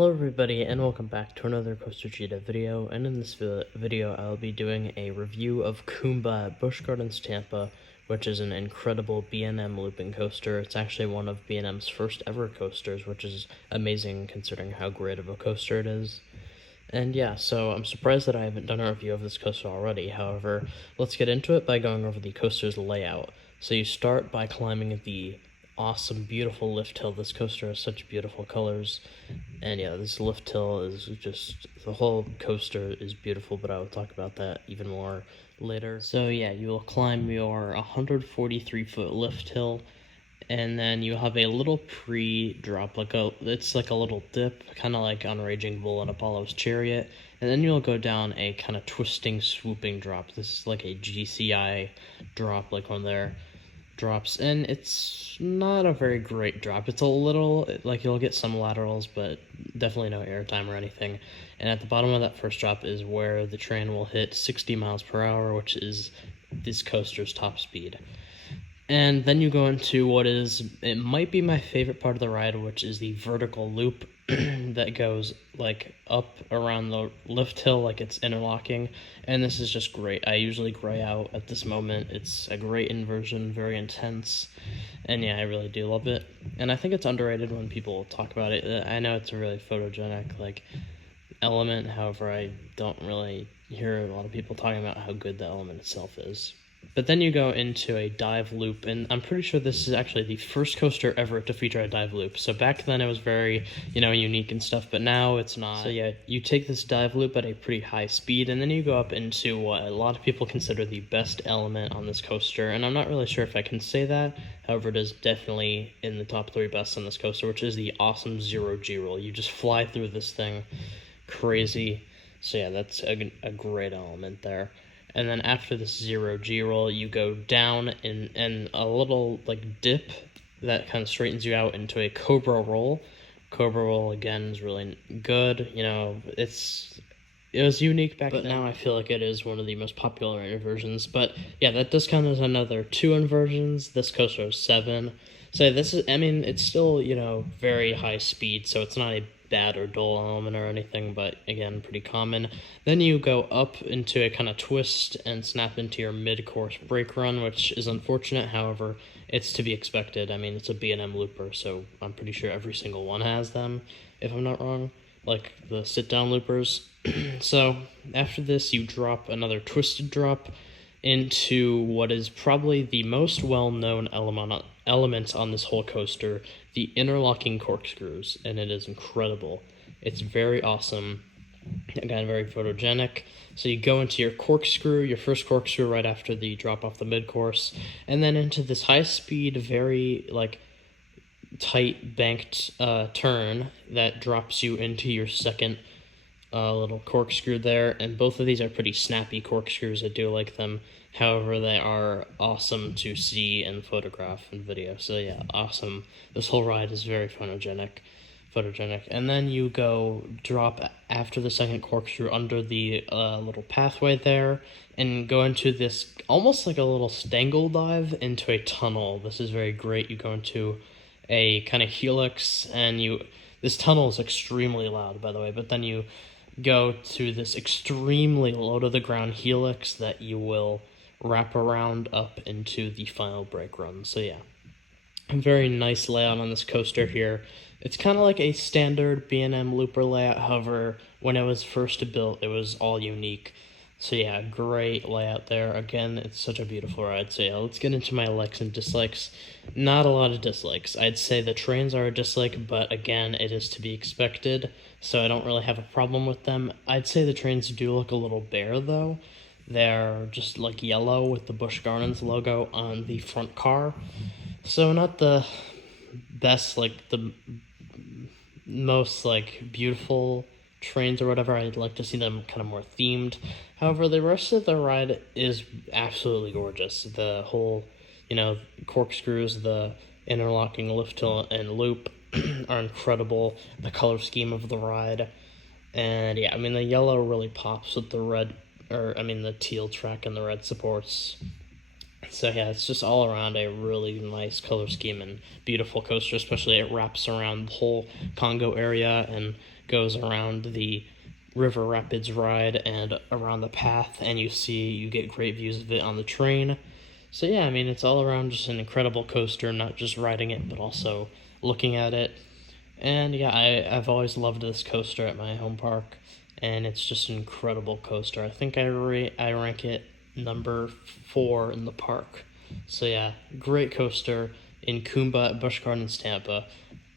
Hello everybody and welcome back to another Coaster Cheetah video, and in this video I'll be doing a review of Kumba at Busch Gardens, Tampa, which is an incredible B&M looping coaster. It's actually one of B&M's first ever coasters, which is amazing considering how great of a coaster it is. And yeah, so I'm surprised that I haven't done a review of this coaster already. However, let's get into it by going over the coaster's layout. So you start by climbing the awesome, beautiful lift hill. This coaster has such beautiful colors, and yeah, this lift hill is just, the whole coaster is beautiful, but I will talk about that even more later. So yeah, you will climb your 143-foot lift hill, and then you have a little pre-drop, it's like a little dip, kind of like on Raging Bull and Apollo's Chariot, and then you'll go down a kind of twisting, swooping drop. This is like a GCI drop, like one of their drops, and it's not a very great drop. It's a little, like, you'll get some laterals, but definitely no airtime or anything. And at the bottom of that first drop is where the train will hit 60 miles per hour, which is this coaster's top speed. And then you go into what is, it might be my favorite part of the ride, which is the vertical loop that goes like up around the lift hill, like it's interlocking. And this is just great. I usually gray out at this moment. It's a great inversion, very intense. And yeah, I really do love it. And I think it's underrated when people talk about it. I know it's a really photogenic like element. However, I don't really hear a lot of people talking about how good the element itself is. But then you go into a dive loop, and I'm pretty sure this is actually the first coaster ever to feature a dive loop. So back then it was very, unique and stuff, but now it's not. So yeah, you take this dive loop at a pretty high speed, and then you go up into what a lot of people consider the best element on this coaster, and I'm not really sure if I can say that. However, it is definitely in the top 3 best on this coaster, which is the awesome zero G roll. You just fly through this thing, crazy. So yeah, that's a great element there. And then after this zero G roll, you go down in a little like dip that kind of straightens you out into a Cobra roll. Cobra roll again is really good. It was unique back then. But now I feel like it is one of the most popular inversions. But yeah, that does count as another 2 inversions. This coaster is 7. So this is, it's still, very high speed, so it's not a bad or dull element or anything, but again, pretty common. Then you go up into a kind of twist and snap into your mid-course brake run, which is unfortunate. However, it's to be expected. It's a B&M looper, so I'm pretty sure every single one has them, if I'm not wrong, like the sit-down loopers. So after this, you drop another twisted drop into what is probably the most well-known element on this whole coaster, the interlocking corkscrews, and it is incredible. It's very awesome, again, very photogenic. So you go into your corkscrew, your first corkscrew right after the drop off the mid-course, and then into this high-speed, very, tight banked turn that drops you into your second little corkscrew there, and both of these are pretty snappy corkscrews. I do like them. However, they are awesome to see and photograph and video. So yeah, awesome. This whole ride is very photogenic. And then you go drop after the second corkscrew under the little pathway there, and go into this almost like a little stangle dive into a tunnel. This is very great. You go into a kind of helix, and this tunnel is extremely loud, by the way, but then you go to this extremely low to the ground helix that you will wrap around up into the final brake run. So yeah, a very nice layout on this coaster here. It's kind of like a standard B&M looper layout. However, when it was first built, it was all unique. So yeah, great layout there. Again, it's such a beautiful ride. So yeah, let's get into my likes and dislikes. Not a lot of dislikes. I'd say the trains are a dislike, but again, it is to be expected, so I don't really have a problem with them. I'd say the trains do look a little bare, though. They're just like yellow with the Busch Gardens logo on the front car. So not the best, the most beautiful trains or whatever. I'd like to see them kind of more themed. However, the rest of the ride is absolutely gorgeous. The whole, corkscrews, the interlocking lift hill and loop are incredible. The color scheme of the ride. And yeah, the yellow really pops with the red, the teal track and the red supports. So yeah, it's just all around a really nice color scheme and beautiful coaster, especially it wraps around the whole Congo area and goes around the River Rapids ride and around the path, and you get great views of it on the train. So yeah, I mean, it's all around just an incredible coaster, not just riding it, but also looking at it. And yeah, I've always loved this coaster at my home park, and it's just an incredible coaster. I think I rank it number 4 in the park. So yeah, great coaster in Kumba at Busch Gardens, Tampa.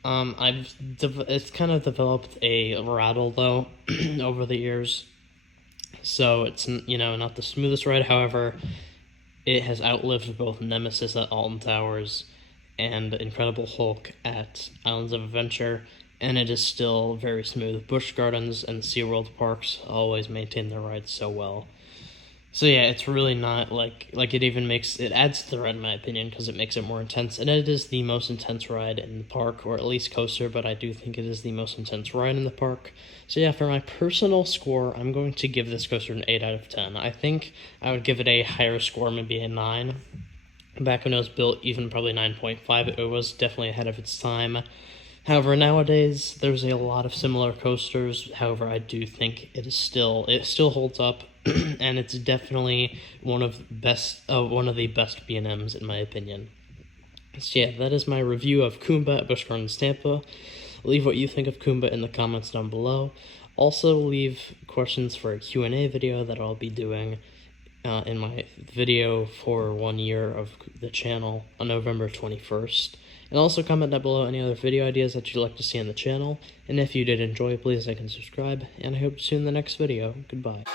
It's kind of developed a rattle though over the years, so it's not the smoothest ride. However, it has outlived both Nemesis at Alton Towers and Incredible Hulk at Islands of Adventure, and it is still very smooth. Busch Gardens and SeaWorld parks always maintain their rides so well. So yeah, it's really not like it adds to the ride in my opinion, because it makes it more intense, and it is the most intense ride in the park, or at least coaster, but I do think it is the most intense ride in the park. So yeah, for my personal score, I'm going to give this coaster an 8 out of 10. I think I would give it a higher score, maybe a 9. Back when it was built, even probably 9.5, it was definitely ahead of its time. However, nowadays, there's a lot of similar coasters. However, I do think it still holds up, and it's definitely one of the best B&Ms in my opinion. So yeah, that is my review of Kumba at Busch Gardens, Tampa. Leave what you think of Kumba in the comments down below. Also, leave questions for a Q&A video that I'll be doing in my video for 1 year of the channel on November 21st. And also comment down below any other video ideas that you'd like to see on the channel. And if you did enjoy, please like and subscribe. And I hope to see you in the next video. Goodbye.